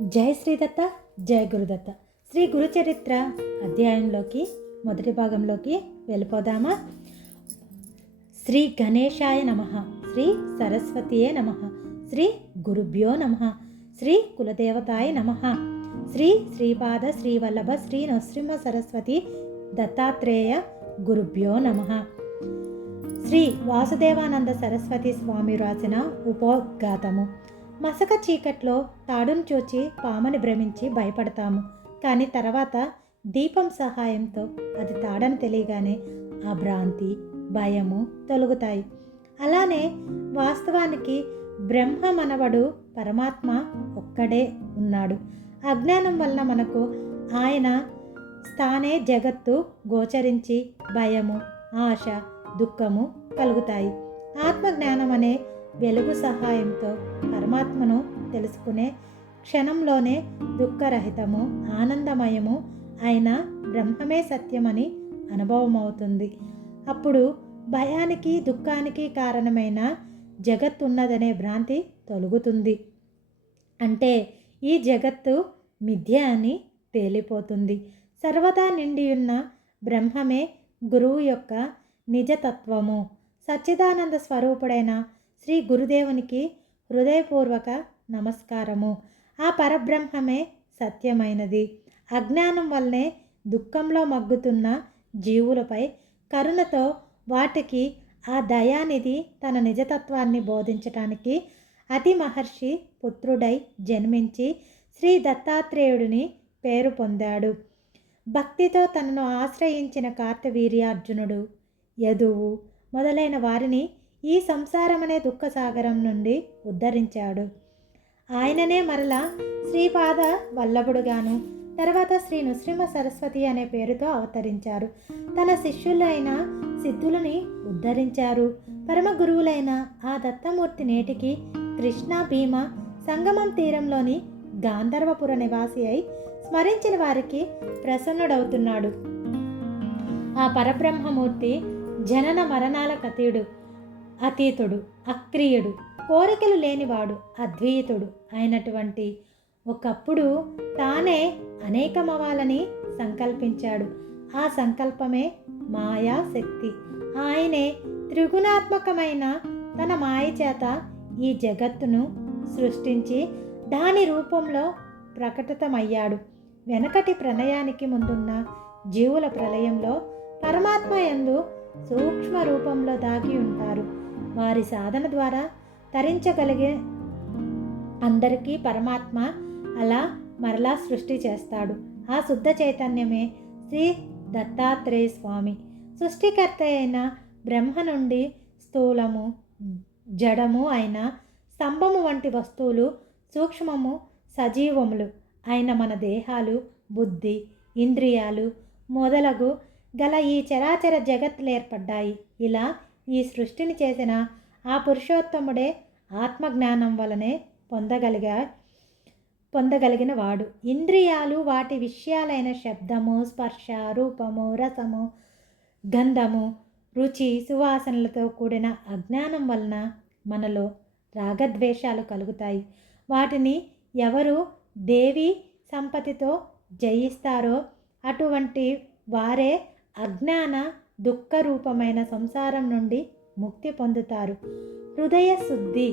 జై శ్రీదత్త జై గురుదత్త. శ్రీ గురుచరిత్ర అధ్యాయంలోకి మొదటి భాగంలోకి వెళ్ళిపోదామా? శ్రీ గణేశాయ నమ శ్రీ సరస్వతియే నమ శ్రీ గురుభ్యో నమ శ్రీ కులదేవతాయ నమ శ్రీ శ్రీపాద శ్రీవల్లభ శ్రీ నృసింహ సరస్వతి దత్తాత్రేయ గురుభ్యో నమ. శ్రీ వాసుదేవానంద సరస్వతి స్వామి రాసిన ఉపోద్ఘాతము. మసక చీకట్లో తాడును చూచి పామని భ్రమించి భయపడతాము. కానీ తర్వాత దీపం సహాయంతో అది తాడని తెలియగానే ఆ భ్రాంతి భయము తొలుగుతాయి. అలానే వాస్తవానికి బ్రహ్మ మనవడు పరమాత్మ ఒక్కడే ఉన్నాడు. అజ్ఞానం వలన మనకు ఆయన స్థానే జగత్తు గోచరించి భయము ఆశ దుఃఖము కలుగుతాయి. ఆత్మజ్ఞానం అనే వెలుగు సహాయంతో పరమాత్మను తెలుసుకునే క్షణంలోనే దుఃఖరహితము ఆనందమయము అయిన బ్రహ్మమే సత్యమని అనుభవమవుతుంది. అప్పుడు భయానికి దుఃఖానికి కారణమైన జగత్తున్నదనే భ్రాంతి తొలగుతుంది. అంటే ఈ జగత్తు మిథ్య అని తేలిపోతుంది. సర్వదా నిండియున్న బ్రహ్మమే గురువు యొక్క నిజతత్వము. సచ్చిదానంద స్వరూపుడైన శ్రీ గురుదేవునికి హృదయపూర్వక నమస్కారము. ఆ పరబ్రహ్మమే సత్యమైనది. అజ్ఞానం వల్లనే దుఃఖంలో మగ్గుతున్న జీవులపై కరుణతో వాటికి ఆ దయానిధి తన నిజతత్వాన్ని బోధించటానికి అతి మహర్షి పుత్రుడై జన్మించి శ్రీ దత్తాత్రేయుడిని పేరు పొందాడు. భక్తితో తనను ఆశ్రయించిన కార్తవీర్యార్జునుడు యదువు మొదలైన వారిని ఈ సంసారమనే దుఃఖసాగరం నుండి ఉద్ధరించాడు. ఆయననే మరలా శ్రీపాద వల్లభుడుగాను తర్వాత శ్రీ నృసింహ సరస్వతి అనే పేరుతో అవతరించారు. తన శిష్యులైన సిద్ధులని ఉద్ధరించారు. పరమ గురువులైన ఆ దత్తమూర్తి నేటికి కృష్ణ భీమ సంగమం తీరంలోని గాంధర్వపుర నివాసి అయి స్మరించిన వారికి ప్రసన్నుడవుతున్నాడు. ఆ పరబ్రహ్మమూర్తి జనన మరణాల కతీయుడు అతీతుడు అక్రియుడు కోరికలు లేనివాడు అద్వైతుడు అయినటువంటి ఒకప్పుడు తానే అనేకమవ్వాలని సంకల్పించాడు. ఆ సంకల్పమే మాయా శక్తి ఆయనే త్రిగుణాత్మకమైన తన మాయ చేత ఈ జగత్తును సృష్టించి దాని రూపంలో ప్రకటితమయ్యాడు. వెనకటి ప్రణయానికి ముందున్న జీవుల ప్రళయంలో పరమాత్మ ఎందు సూక్ష్మ రూపంలో దాగి ఉంటారు. వారి సాధన ద్వారా తరించగలిగే అందరికీ పరమాత్మ అలా మరలా సృష్టి చేస్తాడు. ఆ శుద్ధ చైతన్యమే శ్రీ దత్తాత్రేయ స్వామి. సృష్టికర్త అయిన బ్రహ్మ నుండి స్థూలము జడము అయిన స్తంభము వంటి వస్తువులు సూక్ష్మము సజీవములు అయిన మన దేహాలు బుద్ధి ఇంద్రియాలు మొదలగు గల ఈ చరాచర జగత్లు ఏర్పడ్డాయి. ఇలా ఈ సృష్టిని చేసిన ఆ పురుషోత్తముడే ఆత్మజ్ఞానం వలనే పొందగలిగా పొందగలిగిన వాడు. ఇంద్రియాలు వాటి విషయాలైన శబ్దము స్పర్శ రూపము రసము గంధము రుచి సువాసనలతో కూడిన అజ్ఞానం వలన మనలో రాగద్వేషాలు కలుగుతాయి. వాటిని ఎవరు దేవి సంపతితో జయిస్తారో అటువంటి వారే అజ్ఞాన దుఃఖ రూపమైన సంసారం నుండి ముక్తి పొందుతారు. హృదయ శుద్ధి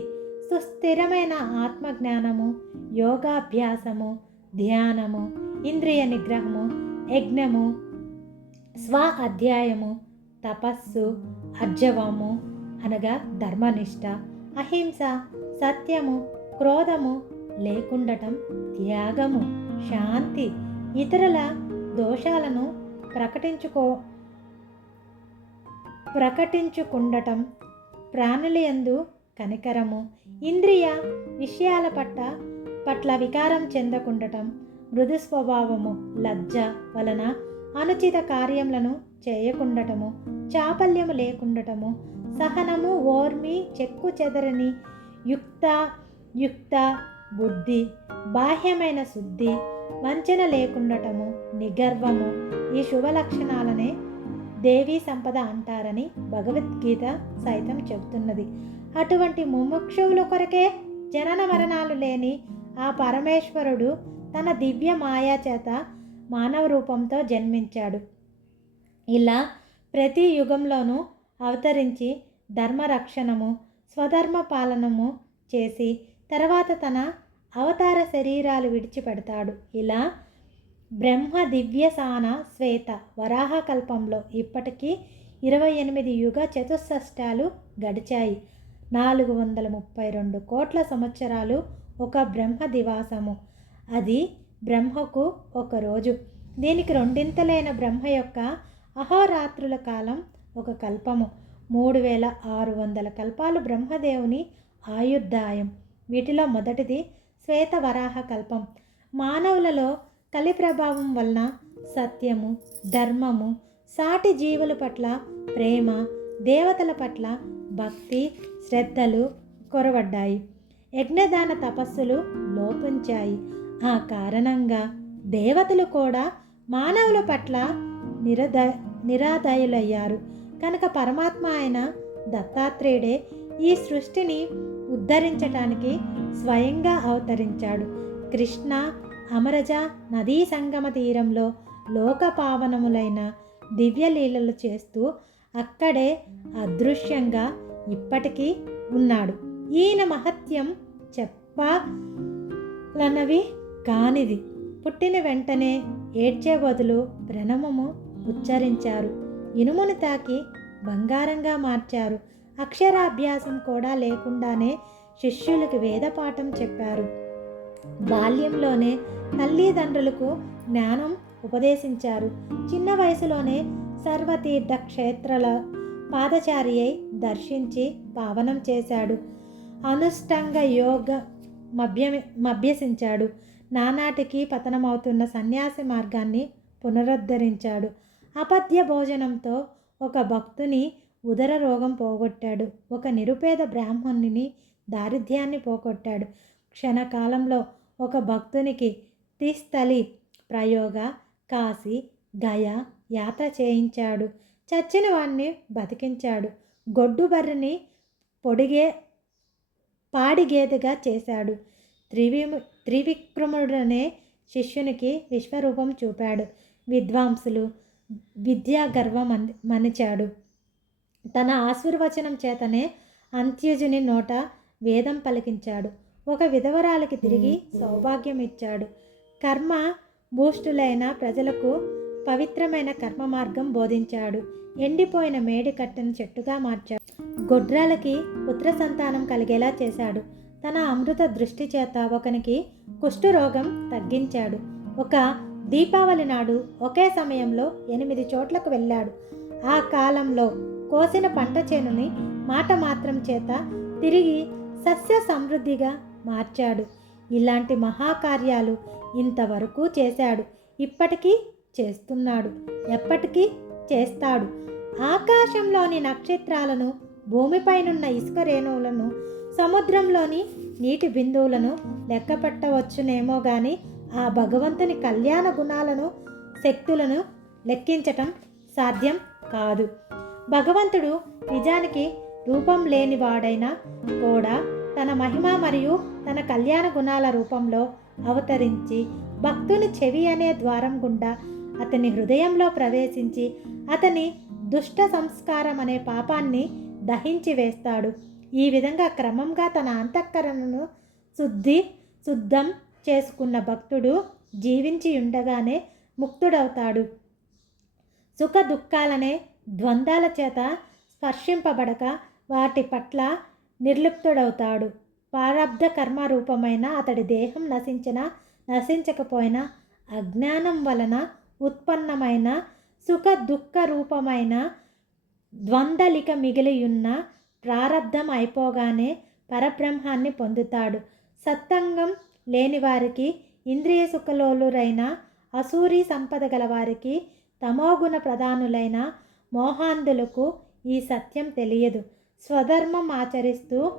సుస్థిరమైన ఆత్మజ్ఞానము యోగాభ్యాసము ధ్యానము ఇంద్రియ నిగ్రహము యజ్ఞము స్వ అధ్యాయము తపస్సు అర్జవము అనగా ధర్మనిష్ట. అహింస సత్యము క్రోధము లేకుండటం త్యాగము శాంతి ఇతరుల దోషాలను ప్రకటించుకో ప్రకటించుకుండటం ప్రాణులయందు కనికరము. ఇంద్రియ విషయాల పట్ల పట్ల వికారం చెందకుండటం మృదు స్వభావము లజ్జ వలన అనుచిత కార్యములను చేయకుండటము చాపల్యము లేకుండటము సహనము ఓర్మి చెక్కు చెదరని యుక్త యుక్త బుద్ధి బాహ్యమైన శుద్ధి వంచన లేకుండటము నిగర్వము ఈ శుభ లక్షణాలనే దేవీ సంపద అంటారని భగవద్గీత సైతం చెబుతున్నది. అటువంటి ముముక్షువుల కొరకే జనన మరణాలు లేని ఆ పరమేశ్వరుడు తన దివ్య మాయా చేత మానవ రూపంతో జన్మించాడు. ఇలా ప్రతి యుగంలోనూ అవతరించి ధర్మరక్షణము స్వధర్మ పాలనము చేసి తర్వాత తన అవతార శరీరాలు విడిచిపెడతాడు. ఇలా బ్రహ్మ దివ్యసాన శ్వేత వరాహ కల్పంలో ఇప్పటికీ ఇరవై ఎనిమిది యుగ చతుష్షష్టాలు గడిచాయి. నాలుగు వందల ముప్పై రెండు కోట్ల సంవత్సరాలు ఒక బ్రహ్మ దివాసము. అది బ్రహ్మకు ఒక రోజు. దీనికి రెండింతలైన బ్రహ్మ యొక్క అహోరాత్రుల కాలం ఒక కల్పము. మూడు వేల ఆరు వందల కల్పాలు బ్రహ్మదేవుని ఆయుర్దాయం. వీటిలో మొదటిది శ్వేత వరాహ కల్పం మానవులలో కలి ప్రభావం వలన సత్యము ధర్మము సాటి జీవుల పట్ల ప్రేమ దేవతల పట్ల భక్తి శ్రద్ధలు కొరవడ్డాయి. యజ్ఞదాన తపస్సులు లోపించాయి. ఆ కారణంగా దేవతలు కూడా మానవుల పట్ల నిరద నిరాదయులయ్యారు. కనుక పరమాత్మ అయిన దత్తాత్రేయుడే ఈ సృష్టిని ఉద్ధరించటానికి స్వయంగా అవతరించాడు. కృష్ణ అమరజ నదీ సంగమ తీరంలో లోకపావనములైన దివ్యలీలలు చేస్తూ అక్కడే అదృశ్యంగా ఇప్పటికీ ఉన్నాడు. ఈయన మహత్యం చెప్పలన్నవి కానిది. పుట్టిన వెంటనే ఏడ్చే బదులు ప్రణమము ఉచ్చరించారు. ఇనుమును తాకి బంగారంగా మార్చారు. అక్షరాభ్యాసం కూడా లేకుండానే శిష్యులకు వేదపాఠం చెప్పారు. బాల్యంలోనే తల్లిదండ్రులకు జ్ఞానం ఉపదేశించారు. చిన్న వయసులోనే సర్వతీర్థ క్షేత్రాల పాదచారి అయి దర్శించి పావనం చేశాడు. అనుష్టంగ యోగ మభ్య మభ్యసించాడు. నానాటికి పతనమవుతున్న సన్యాసి మార్గాన్ని పునరుద్ధరించాడు. అపద్య భోజనంతో ఒక భక్తుని ఉదర రోగం పోగొట్టాడు. ఒక నిరుపేద బ్రాహ్మణుని దారిద్ర్యాన్ని పోగొట్టాడు. క్షణకాలంలో ఒక భక్తునికి తిస్థలి ప్రయోగ కాశీ గయ యాత్ర చేయించాడు. చచ్చిన వాణ్ణి బతికించాడు. గొడ్డు బర్రిని పొడిగే పాడిగేదెగా చేశాడు. త్రివి త్రివిక్రముడనే శిష్యునికి విశ్వరూపం చూపాడు. విద్వాంసులు విద్యా గర్వం మనిచాడు తన ఆశీర్వచనం చేతనే అంత్యుజుని నోట వేదం పలికించాడు. ఒక విధవరాలకి తిరిగి సౌభాగ్యం ఇచ్చాడు కర్మ భూష్టులైన ప్రజలకు పవిత్రమైన కర్మ మార్గం బోధించాడు. ఎండిపోయిన మేడి కట్టెను చెట్టుగా మార్చాడు. గొడ్రాలకి పుత్ర సంతానం కలిగేలా చేశాడు. తన అమృత దృష్టి చేత ఒకనికి కుష్ఠరోగం తగ్గించాడు. ఒక దీపావళి నాడు ఒకే సమయంలో ఎనిమిది చోట్లకు వెళ్ళాడు. ఆ కాలంలో కోసిన పంట చేనుని మాట మాత్రం చేత తిరిగి సస్య సమృద్ధిగా మార్చాడు. ఇలాంటి మహాకార్యాలు ఇంతవరకు చేశాడు. ఇప్పటికీ చేస్తున్నాడు. ఎప్పటికీ చేస్తాడు. ఆకాశంలోని నక్షత్రాలను భూమిపైనున్న ఇసుక రేణువులను సముద్రంలోని నీటి బిందువులను లెక్కపెట్టవచ్చునేమో గాని కానీ ఆ భగవంతుని కళ్యాణ గుణాలను శక్తులను లెక్కించటం సాధ్యం కాదు. భగవంతుడు నిజానికి రూపం లేనివాడైనా కూడా తన మహిమ మరియు తన కళ్యాణ గుణాల రూపంలో అవతరించి భక్తుని చెవి అనే ద్వారం గుండా అతని హృదయంలో ప్రవేశించి అతని దుష్ట సంస్కారం అనే పాపాన్ని దహించి వేస్తాడు. ఈ విధంగా క్రమంగా తన అంతఃకరణను శుద్ధి శుద్ధం చేసుకున్న భక్తుడు జీవించి ఉండగానే ముక్తుడవుతాడు. సుఖ దుఃఖాలనే ద్వంద్వాల చేత స్పర్శింపబడక వాటి పట్ల నిర్లిప్తుడవుతాడు. ప్రారబ్ధ కర్మ రూపమైన అతడి దేహం నశించిన నశించకపోయినా అజ్ఞానం వలన ఉత్పన్నమైన సుఖ దుఃఖ రూపమైన ద్వంద్వలిక మిగిలియున్న ప్రారబ్ధం అయిపోగానే పరబ్రహ్మాన్ని పొందుతాడు. సత్తంగం లేని వారికి ఇంద్రియ సుఖలోలురైన అసూరి సంపద గల వారికి తమోగుణ ప్రధానులైన మోహాంధులకు ఈ సత్యం తెలియదు. స్వధర్మం ఆచరిస్తూ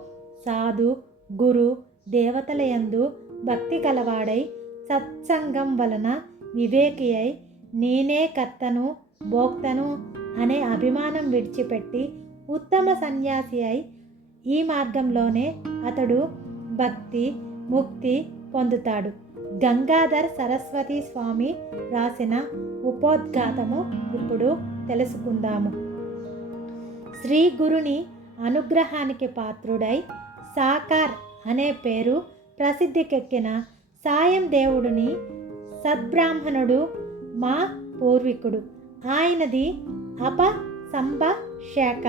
సాధు గురు దేవతల యందు భక్తి కలవాడై సత్సంగం వలన వివేకి అయి నేనే కర్తను భోక్తను అనే అభిమానం విడిచిపెట్టి ఉత్తమ సన్యాసి అయి ఈ మార్గంలోనే అతడు భక్తి ముక్తి పొందుతాడు. గంగాధర్ సరస్వతి స్వామి రాసిన ఉపోద్ఘాతము ఇప్పుడు తెలుసుకుందాము. శ్రీ గురుని అనుగ్రహానికి పాత్రుడై సాకార్ అనే పేరు ప్రసిద్ధికెక్కిన సాయం దేవుడిని సద్బ్రాహ్మణుడు మా పూర్వీకుడు. ఆయనది అప సంభ శాఖ.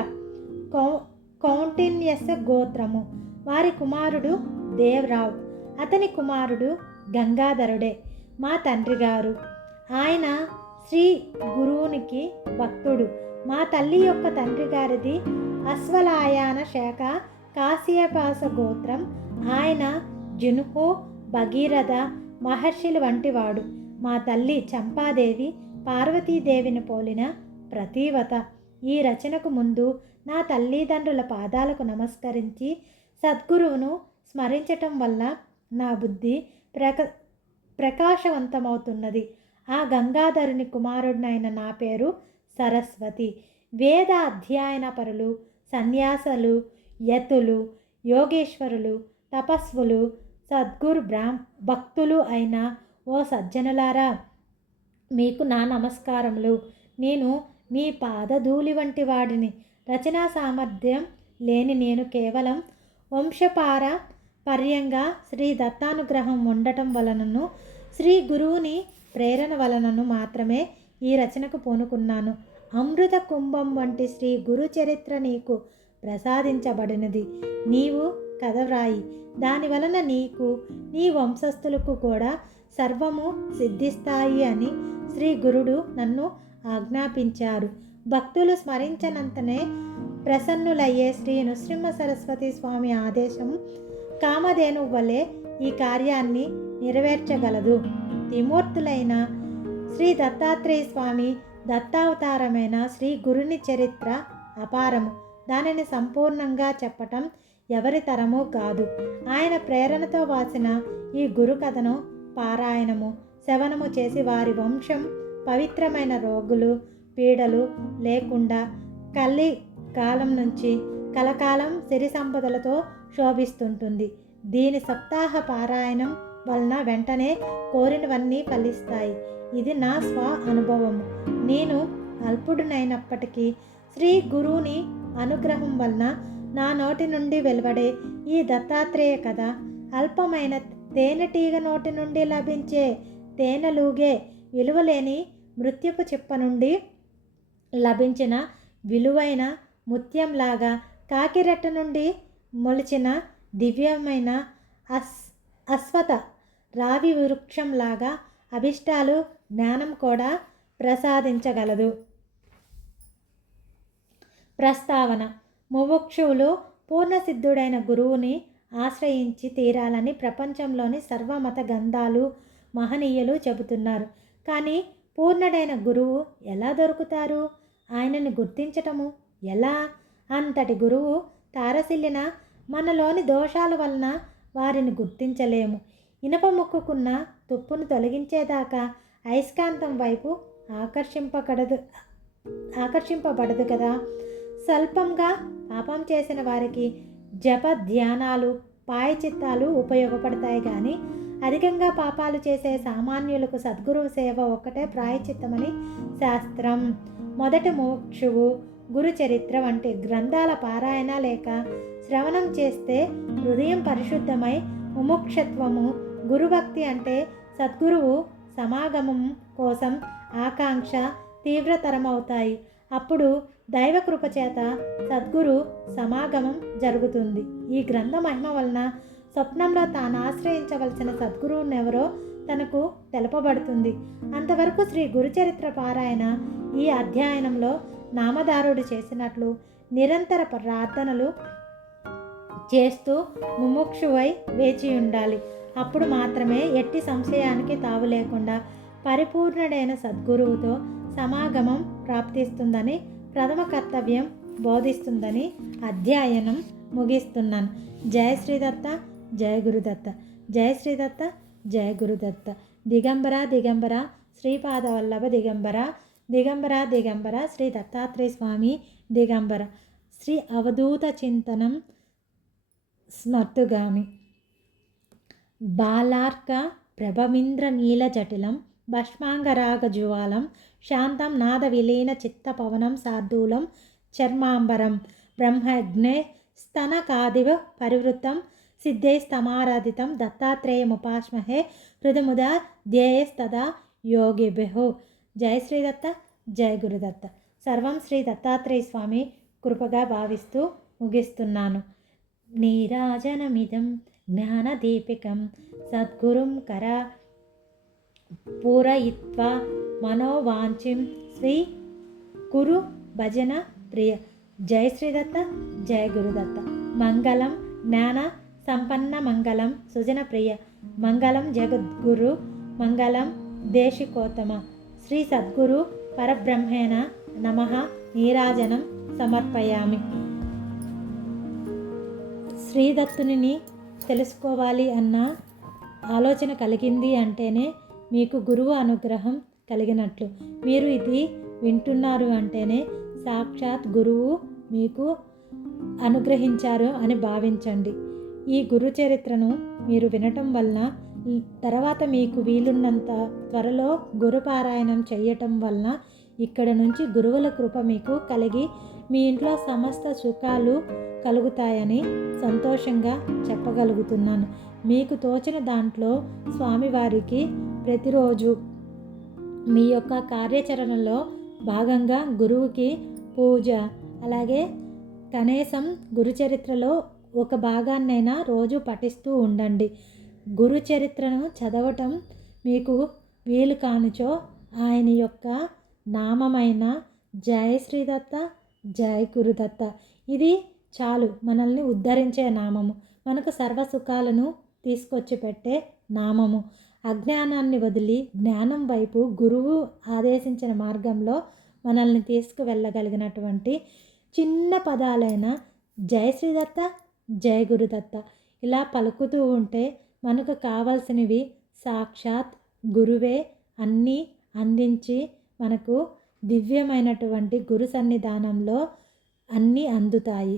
కౌ కౌంటిన్యస గోత్రము. వారి కుమారుడు దేవరావు. అతని కుమారుడు గంగాధరుడే మా తండ్రి గారు. ఆయన శ్రీ గురువునికి భక్తుడు. మా తల్లి యొక్క తండ్రి గారిది అశ్వలాయాన శాఖ కాశ్యపాస గోత్రం ఆయన జునుహు భగీరథ మహర్షులు వంటివాడు. మా తల్లి చంపాదేవి పార్వతీదేవిని పోలిన ప్రతీవత. ఈ రచనకు ముందు నా తల్లిదండ్రుల పాదాలకు నమస్కరించి సద్గురువును స్మరించటం వల్ల నా బుద్ధి ప్రక ప్రకాశవంతమవుతున్నది. ఆ గంగాధరుని కుమారుడినైన నా పేరు సరస్వతి. వేద అధ్యయన పరులు సన్యాసులు యతులు యోగేశ్వరులు తపస్వులు సద్గురు బ్రాహ్మ భక్తులు అయిన ఓ సజ్జనులారా మీకు నా నమస్కారములు. నేను మీ పాదధూళి వంటి వాడిని. రచనా సామర్థ్యం లేని నేను కేవలం వంశపార పర్యంగా శ్రీ దత్తానుగ్రహం ఉండటం వలనను శ్రీ గురువుని ప్రేరణ వలనను మాత్రమే ఈ రచనకు పూనుకున్నాను. అమృత కుంభం వంటి శ్రీ గురు చరిత్ర నీకు ప్రసాదించబడినది. నీవు కథ వ్రాయి దాని వలన నీకు నీ వంశస్థులకు కూడా సర్వము సిద్ధిస్తాయి అని శ్రీ గురుడు నన్ను ఆజ్ఞాపించారు. భక్తులు స్మరించనంతనే ప్రసన్నులయ్యే శ్రీ నృసింహ సరస్వతి స్వామి ఆదేశం కామధేను వలె ఈ కార్యాన్ని నెరవేర్చగలదు. త్రిమూర్తులైన శ్రీ దత్తాత్రేయ స్వామి దత్తావతారమైన శ్రీ గురుని చరిత్ర అపారము. దానిని సంపూర్ణంగా చెప్పటం ఎవరి తరమూ కాదు. ఆయన ప్రేరణతో వాసిన ఈ గురు కథను పారాయణము శవనము చేసి వారి వంశం పవిత్రమైన రోగులు పీడలు లేకుండా కల్లి కాలం నుంచి కలకాలం సిరి సంపదలతో శోభిస్తుంటుంది. దీని సప్తాహ పారాయణం వలన వెంటనే కోరినవన్నీ ఫలిస్తాయి. ఇది నా స్వ అనుభవము నేను అల్పుడునైనప్పటికీ శ్రీ గురువుని అనుగ్రహం వలన నా నోటి నుండి వెలువడే ఈ దత్తాత్రేయ కథ అల్పమైన తేనెటీగ నోటి నుండి లభించే తేనెలూగే విలువలేని మృత్యపు చిప్ప నుండి లభించిన విలువైన ముత్యంలాగా కాకిరెట్ట నుండి మొలిచిన దివ్యమైన అస్ అశ్వత రావి వృక్షంలాగా అభిష్టాలు జ్ఞానం కూడా ప్రసాదించగలదు. ప్రస్తావన ముముక్షువులు పూర్ణసిద్ధుడైన గురువుని ఆశ్రయించి తీరాలని ప్రపంచంలోని సర్వమత గంధాలు మహనీయులు చెబుతున్నారు. కానీ పూర్ణుడైన గురువు ఎలా దొరుకుతారు? ఆయనను గుర్తించటము ఎలా? అంతటి గురువు తారసిల్లిన మనలోని దోషాల వలన వారిని గుర్తించలేము. ఇనప ముక్కుకున్న తుప్పును తొలగించేదాకా అయస్కాంతం వైపు ఆకర్షింపకడదు ఆకర్షింపబడదు కదా. స్వల్పంగా పాపం చేసిన వారికి జప ధ్యానాలు పాయచిత్తాలు ఉపయోగపడతాయి కానీ అధికంగా పాపాలు చేసే సామాన్యులకు సద్గురువు సేవ ఒక్కటే ప్రాయచిత్తమని శాస్త్రం. మొదటి మోక్షువు గురు చరిత్ర వంటి గ్రంథాల పారాయణ లేక శ్రవణం చేస్తే హృదయం పరిశుద్ధమై ముముక్షత్వము గురుభక్తి అంటే సద్గురువు సమాగమం కోసం ఆకాంక్ష తీవ్రతరమవుతాయి. అప్పుడు దైవకృప చేత సద్గురు సమాగమం జరుగుతుంది. ఈ గ్రంథ మహిమ వలన స్వప్నంలో తాను ఆశ్రయించవలసిన సద్గురువునెవరో తనకు తెలపబడుతుంది. అంతవరకు శ్రీ గురుచరిత్ర పారాయణ ఈ అధ్యయనంలో నామదారుడు చేసినట్లు నిరంతర ప్రార్థనలు చేస్తూ ముముక్షువై వేచి ఉండాలి. అప్పుడు మాత్రమే ఎట్టి సంశయానికి తావు లేకుండా పరిపూర్ణుడైన సద్గురువుతో సమాగమం ప్రాప్తిస్తుందని ప్రథమ కర్తవ్యం బోధిస్తుందని అధ్యయనం ముగిస్తున్నాను. జయ శ్రీదత్త జయ గురుదత్త. జయ శ్రీదత్త జయ గురుదత్త. దిగంబర దిగంబర శ్రీపాదవల్లభ దిగంబర. దిగంబర దిగంబర శ్రీ దత్తాత్రేయ స్వామి దిగంబర. శ్రీ అవధూత చింతనం స్మర్తుగామి. బాలార్క ప్రభమింద్ర నీల జటిలం భస్మాంగరాగజువాలం శాంతం నాద విలీన చిత్తపవనం శార్దూలం చర్మాంబరం బ్రహ్మజ్ఞే స్తనకాదివ పరివృత్తం సిద్ధైస్తమారాధితం దత్తాత్రేయముపాస్మహే హృదముద ధ్యేయస్తదా యోగిభ్యో జయ శ్రీదత్త జయ గురుదత్త. సర్వం శ్రీ దత్తాత్రేయ స్వామి కృపగా భావిస్తూ ముగిస్తున్నాను. నీరాజనమిదం. జ్ఞానదీపికం సద్గురుం కర పూరయిత్వ మనోవాంఛిం శ్రీ కురు భజన ప్రియ జయ శ్రీదత్త జయ గురుదత్త మంగళం జ్ఞాన సంపన్న మంగళం సుజన ప్రియ మంగళం జగద్గురు మంగళం దేశికోత్తమ శ్రీ సద్గురు పరబ్రహ్మేణ నమ నీరాజనం సమర్పయామి శ్రీదత్తుని తెలుసుకోవాలి అన్న ఆలోచన కలిగింది అంటేనే మీకు గురువు అనుగ్రహం కలిగినట్లు. మీరు ఇది వింటున్నారు అంటేనే సాక్షాత్ గురువు మీకు అనుగ్రహించారు అని భావించండి. ఈ గురు చరిత్రను మీరు వినటం వలన తర్వాత మీకు వీలున్నంత త్వరలో గురుపారాయణం చేయటం వలన ఇక్కడ నుంచి గురువుల కృప మీకు కలిగి మీ ఇంట్లో సమస్త సుఖాలు కలుగుతాయని సంతోషంగా చెప్పగలుగుతున్నాను. మీకు తోచిన దాంట్లో స్వామివారికి ప్రతిరోజు మీ యొక్క కార్యాచరణలో భాగంగా గురువుకి పూజ అలాగే కనీసం గురుచరిత్రలో ఒక భాగాన్నైనా రోజు పఠిస్తూ ఉండండి. గురు చరిత్రను చదవటం మీకు వీలు కానిచో ఆయన యొక్క నామమైన జయ శ్రీదత్త జై గురుదత్త ఇది చాలు మనల్ని ఉద్ధరించే నామము. మనకు సర్వసుఖాలను తీసుకొచ్చి పెట్టే నామము. అజ్ఞానాన్ని వదిలి జ్ఞానం వైపు గురువు ఆదేశించిన మార్గంలో మనల్ని తీసుకువెళ్ళగలిగినటువంటి చిన్న పదాలైన జయ శ్రీదత్త జయ గురుదత్త ఇలా పలుకుతూ ఉంటే మనకు కావాల్సినవి సాక్షాత్ గురువే అన్నీ అందించి మనకు దివ్యమైనటువంటి గురు సన్నిధానంలో అన్నీ అందుతాయి.